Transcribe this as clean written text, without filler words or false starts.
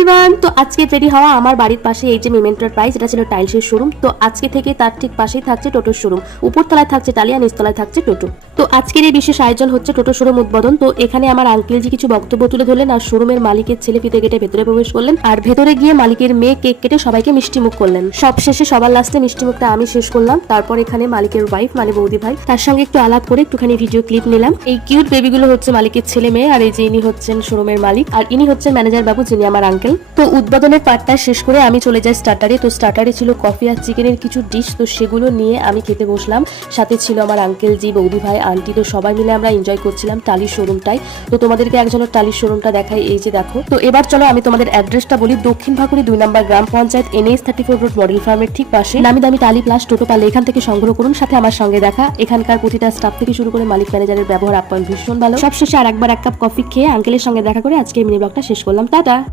Everyone, তো আজকে ready হওয়া আমার বাড়ির পাশে এই যে মেমেন্টো প্রাইস, এটা ছিল টাইলসের শোরুম। তো আজকে থেকে তার ঠিক পাশেই থাকছে টোটোর শোরুম। উপরতলায় থাকছে টালিয়া, নিচতলায় থাকছে টোটো। তো আজকের এই বিশেষ আয়োজন হচ্ছে টোটো শোরুম উদ্বোধন। তো এখানে আমার আঙ্কেলজি কিছু বক্তব্য তুলে ধরলেন, আর শোরুমের মালিকের ছেলে ফিতে কেটে ভেতরে প্রবেশ করলেন, আর ভেতরে গিয়ে মালিকের মেয়ে কেক কেটে সবাইকে মিষ্টি মুখ করলেন। সব শেষে সবার লাস্টে মিষ্টি মুখটা আমি শেষ করলাম। তারপর এখানে মালিকের ওয়াইফ মানে বৌদি ভাই, তার সঙ্গে একটু আলাপ করে একটুখানি ভিডিও ক্লিপ নিলাম। এই কিউট বেবিগুলো হচ্ছে মালিকের ছেলে মেয়ে, আর এই যে ইনি হচ্ছেন শোরুমের মালিক, আর ইনি হচ্ছেন ম্যানেজার বাবু, যিনি আমার আঙ্কেল। তো উদ্বোধনের পার্টটা শেষ করে আমি চলে যাই স্টার্টারে। তো স্টার্টারে ছিল কফি আর চিকেনের কিছু ডিশ, তো সেগুলো নিয়ে আমি খেতে বসলাম। সাথে ছিল আমার আঙ্কেল জি, বৌদি ভাই, আন্টি। তো সবাই মিলে আমরা এনজয় করছিলাম টালির শোরুমটাই। তো তোমাদেরকে একজনের টালির শোরুমটা দেখাই, এই যে দেখো। তো এবার চলো আমি তোমাদের অ্যাড্রেসটা বলি। দক্ষিণ ভাকুড়ি 2 নম্বর গ্রাম পঞ্চায়েত, NH 34 রোড, মডেল ফার্মের ঠিক পাশে। নামি দামি টালি প্লাস টোটো পালে এখান থেকে সংগ্রহ করুন। সাথে আমার সঙ্গে দেখা। এখানকার প্রতিটা স্টাফ থেকে শুরু করে মালিক ম্যানেজারের ব্যবহার আপ্যায়ন ভীষণ ভালো। সবশেষে আর একবার 1 কাপ কফি খেয়ে আঙ্কেলের সঙ্গে দেখা করে আজকে মিনি ব্লগটা শেষ করলাম। টাটা।